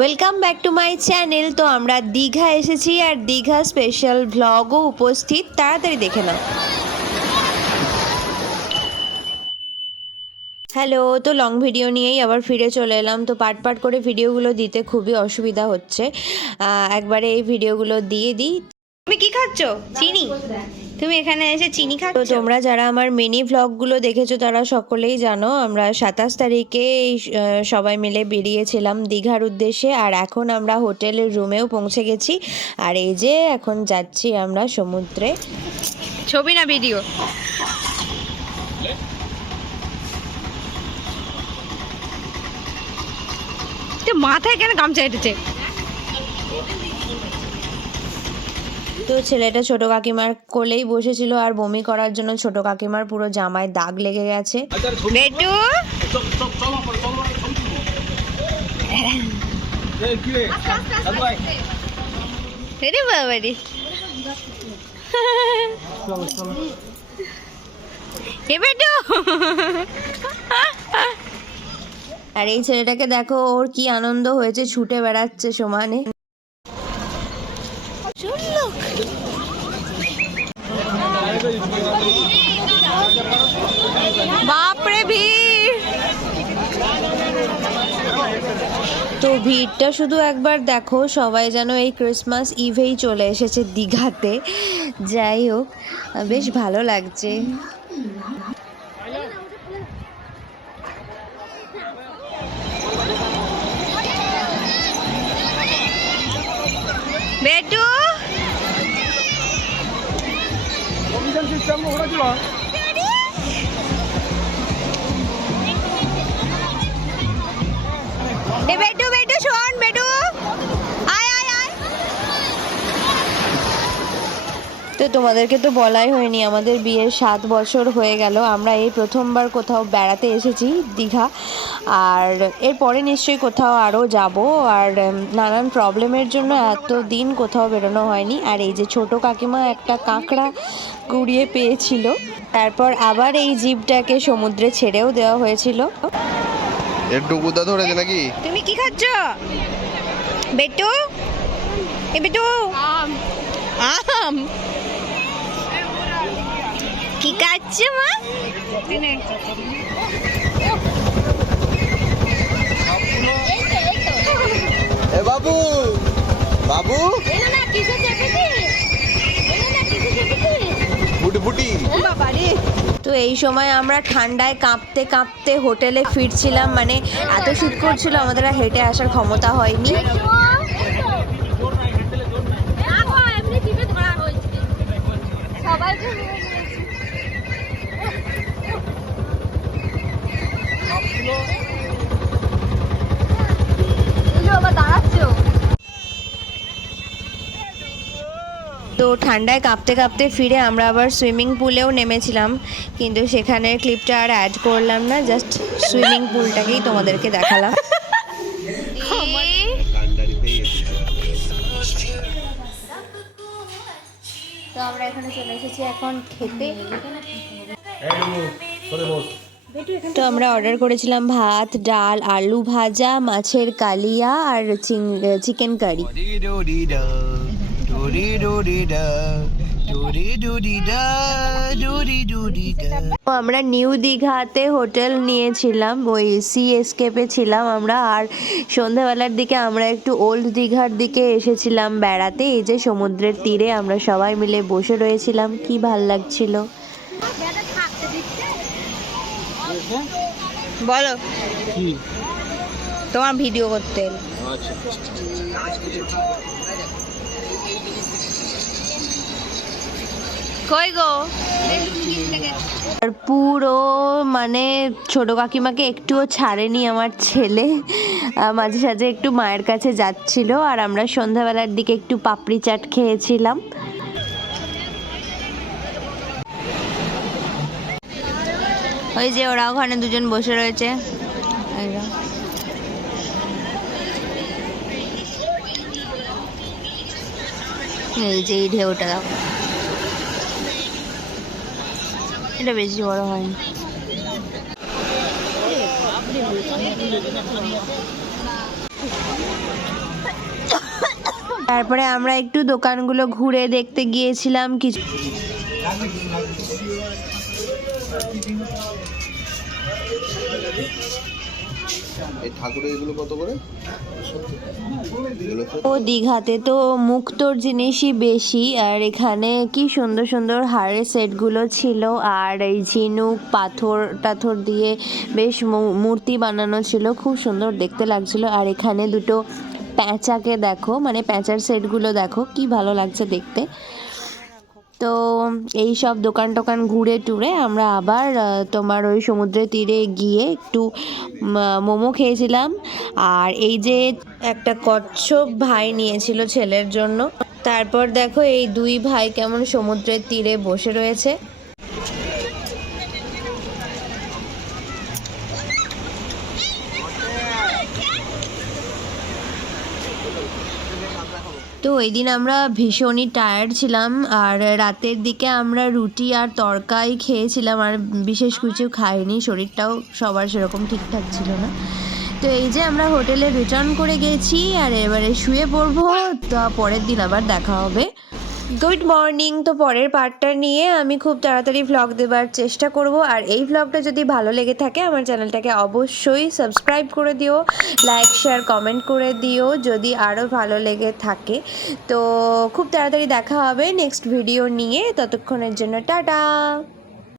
Welcome back to my channel. তো আমরা দীঘা এসেছি আর দীঘা স্পেশাল ভ্লগও উপস্থিত, তাড়াতাড়ি দেখে নাও। হ্যালো, তো লং ভিডিও নিয়েই আবার ফিরে চলে এলাম। তো পার্ট পার্ট করে ভিডিওগুলো দিতে খুবই অসুবিধা হচ্ছে, একবারে এই ভিডিওগুলো দিয়ে দিই। তুমি কি খাচ্ছ? চিনি? তুমি এখানে এসে চিনি খাচ্ছ? তো তোমরা যারা আমার মিনি ভ্লগগুলো দেখেছো তারা সকলেই জানো আমরা 27 তারিখে সবাই মিলে বেরিয়েছিলাম দীঘার উদ্দেশ্যে, আর এখন আমরা হোটেলের রুমেও পৌঁছে গেছি। আর এই যে এখন যাচ্ছি আমরা সমুদ্রে। ছবি না ভিডিও? মাথায় কেন গামছা এঁটেছে? তো ছেলেটা ছোট কাকিমার কোলেই বসেছিল আর বমি করার জন্য ছোট কাকিমার পুরো জামায় দাগ লেগে গেছে। বেটু রে বাবা রে, এ বেটু। আর এই ছেলেটাকে দেখো, ওর কি আনন্দ হয়েছে, ছুটে বেড়াচ্ছে সমানে। বাপরে ভিড়! তো ভিড়টা শুধু একবার দেখো, সবাই যেন এই ক্রিসমাস ইভেই চলে এসেছে দীঘাতে। যাই হোক, বেশ ভালো লাগছে। বেটু এ বেটু, বেটু শোন, বেটু আয় আয় আয়। তো তোমাদেরকে তো বলাই হয়নি, আমাদের বিয়ের 7 বছর হয়ে গেল। আমরা এই প্রথমবার কোথাও বেড়াতে এসেছি দীঘা, আর এরপরে নিশ্চয়ই কোথাও আরও যাব। আর নানান প্রবলেমের জন্য এতদিন কোথাও বেরোনো হয়নি। আর এই যে ছোট কাকিমা একটা কাঁকড়া কুড়িয়ে পেয়েছিল, তারপর আবার এই জীবটাকে সমুদ্রে ছেড়েও দেওয়া হয়েছিল। একটু গুদা ধরেছে নাকি? তুমি কি খাচ্ছ বেটু? এ বেটু, আম কি খাচ্ছ মা? এ বাবু, বাবু ফুটি ফুটি। তো এই সময় আমরা ঠান্ডায় কাঁপতে কাঁপতে হোটেলে ফিরছিলাম, মানে এত শীত করছিল আমাদের আর হেঁটে আসার ক্ষমতা হয়নি। তো ঠান্ডায় কাঁপতে কাঁপতে ফিরে আমরা আবার সুইমিং পুলেও নেমেছিলাম, কিন্তু সেখানের ক্লিপটা আর অ্যাড করলাম না, জাস্ট সুইমিং পুলটাকেই তোমাদেরকে দেখালাম। তো আমরা এখানে চলে এসেছি এখন খেতে। তো আমরা অর্ডার করেছিলাম ভাত, ডাল, আলু ভাজা, মাছের কালিয়া আর চিকেন কারি। আমরা নিউ দীঘাতে হোটেল নিয়েছিলাম, ওই সি এসকেপে ছিলাম আমরা। আর সন্ধ্যাবেলার দিকে আমরা একটু ওল্ড দীঘার দিকে এসেছিলাম বেড়াতে। এই যে সমুদ্রের তীরে আমরা সবাই মিলে বসে রয়েছিলাম, কি ভাল লাগছিল। বলো তোমার ভিডিও করতে কই গো? আর পুরো মানে ছোট কাকিমাকে একটুও ছাড়েনি আমার ছেলে, মাঝে সাঝে একটু মায়ের কাছে যাচ্ছিল। আর আমরা সন্ধ্যাবেলার দিকে একটু পাপড়ি চাট খেয়েছিলাম। ওই যে ওরা ওখানে দুজন বসে রয়েছে, এই যে এই ঢেউটা দাও, এটা বেশি বড় হয়নি। তারপরে আমরা একটু দোকানগুলো ঘুরে দেখতে গিয়েছিলাম কিছু। এই ঠাকুরের এগুলো কত করে? ও দীঘাতে তো মুক্তোর জিনিসই বেশি, আর এখানে কি সুন্দর সুন্দর হারের সেটগুলো ছিল, আর এই ঝিনুক পাথর টাথর দিয়ে বেশ মূর্তি বানানো ছিল, খুব সুন্দর দেখতে লাগছিল। আর এখানে দুটো প্যাঁচাকে দেখো, মানে প্যাঁচার সেটগুলো দেখো কি ভালো লাগছে দেখতে। তো এই সব দোকান টোকান ঘুরে টুরে আমরা আবার তোমার ওই সমুদ্রের তীরে গিয়ে একটু মোমো খেয়েছিলাম। আর এই যে একটা কচ্ছপ ভাই নিয়েছিল ছেলের জন্য। তারপর দেখো এই দুই ভাই কেমন সমুদ্রের তীরে বসে রয়েছে। তো ওই দিন আমরা ভীষণই টায়ার্ড ছিলাম, আর রাতের দিকে আমরা রুটি আর তরকারি খেয়েছিলাম, আর বিশেষ কিছু খাইনি, শরীরটাও সবার সেরকম ঠিকঠাক ছিল না। তো এই যে আমরা হোটেলে রিটার্ন করে গেছি, আর এবারে শুয়ে পড়বো। তো পরের দিন আবার দেখা হবে। Good morning. তো পরের পার্টটা নিয়ে আমি খুব তাড়াতাড়ি ভ্লগ দেবার চেষ্টা করব। আর এই ভ্লগটা যদি ভালো লেগে থাকে আমার চ্যানেলটাকে অবশ্যই সাবস্ক্রাইব করে দিও, লাইক শেয়ার কমেন্ট করে দিও যদি আরও ভালো লেগে থাকে। তো খুব তাড়াতাড়ি দেখা হবে নেক্সট ভিডিও নিয়ে, ততক্ষণের জন্য টাটা।